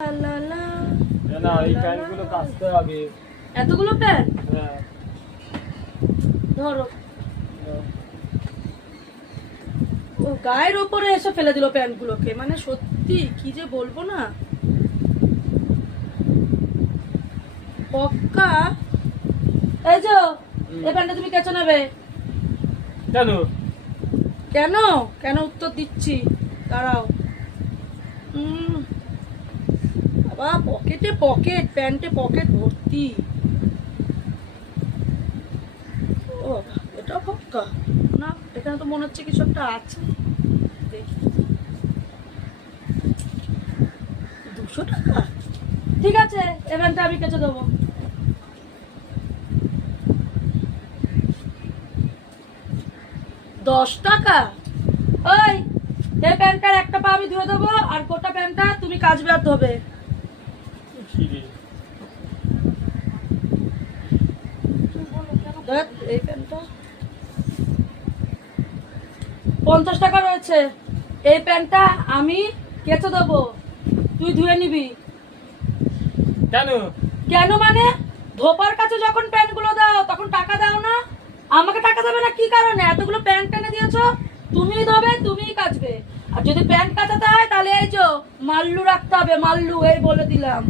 না এই প্যান্টগুলো কাচতে হবে। এতগুলো প্যান্ট? হ্যাঁ ধরো। ও গায়ের ওপরে এসে ফেলে দিল প্যান্টগুলোকে, মানে সত্যি কি যে বলবো না। পক্কা। এই যে এই প্যান্টটা তুমি কেচে নেবে। কেন কেন কেন উত্তর দিচ্ছি, দাঁড়াও। বাবা পকেটে পকেট, প্যান্টে পকেট ভর্তি। ও এটা পক্কা না, এখানে তো মনে হচ্ছে কিছু একটা আছে। দেখি 200 টাকা। ঠিক আছে এই প্যান্টটা আমি কেচে দেবো। $10? ওই এই প্যান্টটার একটা পা আমি ধুয়ে দেবো, আর গোটা প্যান্টটা তুমি কাচবে আর ধোবে। দেখ এই প্যান্টটা 50 টাকা রয়েছে। এই প্যান্টটা আমি কেচে দেবো, তুই ধুয়ে নিবি। কেন কেন মানে ধোপার কাছে যখন প্যান্ট গুলো দাও তখন টাকা দাও না, আমাকে টাকা দেবে না কি কারণে? এতগুলো প্যান্ট এনে দিয়েছো, তুমিই ধোবে তুমিই কাচবে। আর যদি প্যান্ট কাচাতে হয় তাহলে এই যে মাল্লু রাখতে হবে, মাল্লু এই বলে দিলাম।